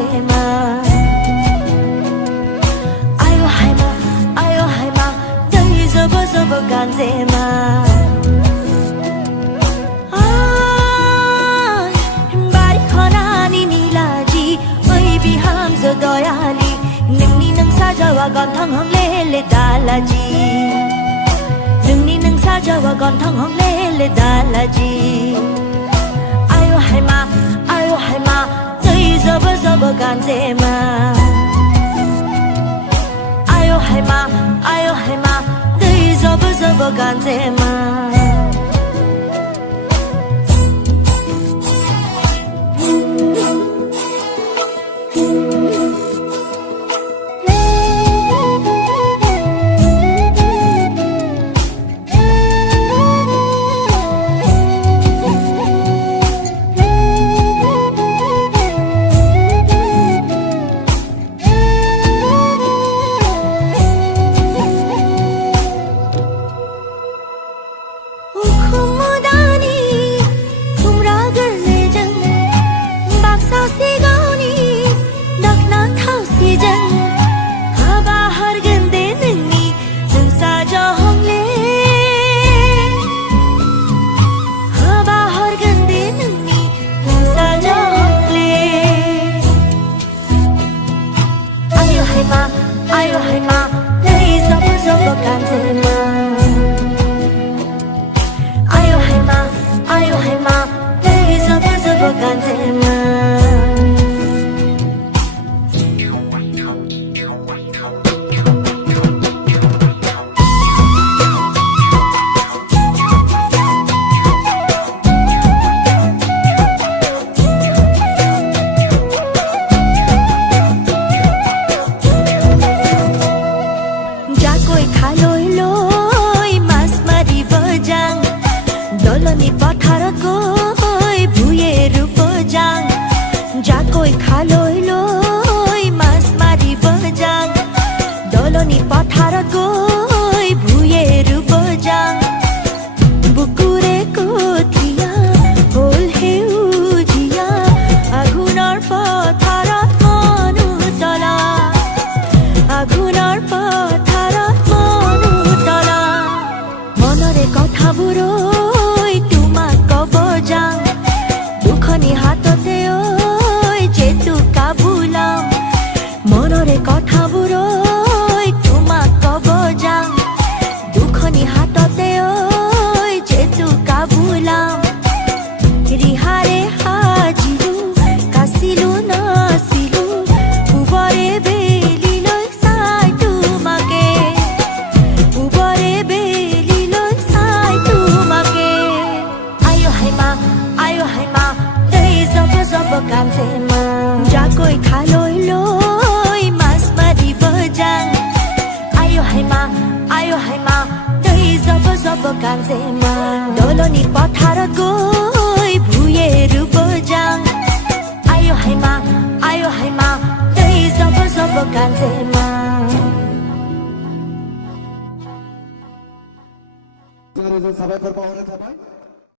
ganzema ayo haima dai zobo zobo ganzema bari khonani nilaji oi biham zo doyali ningni nang sajawa gon thang hong le dalaji ningni nang sajawa gon thang hong le dalaji ayo haima dai zobo zobo ganzema ayo haima dai zobo zobo ganzema ayo haima dai zobo zobo ganzema ayo haima dai zobo zobo ganzema doloni pathara koi bhuyeru bojang jakoi khaloi loi mas mari bojang doloni pathara koi bhuyeru bojang bukure kothia hol heujia agunar pathara manu tala agunar pathara manu tala monore kotha buro দুখনি হাততে ওই যেতু কাবুলাম মনরে কথাবোৰ তোমাক কব যাম দুখনি হাততে ওই যেতু কাবুলাম ৰিহাৰে হাজিলো কাছিলো নাছিলো উবৰে বেলিলৈ চাই তোমাকে উবৰে বেলিলৈ চাই তোমাকে ayo haima dai zobo zobo ganzema jakoi khaloi loi mas mari bojang ayo haima dai zobo zobo ganzema doloni pathara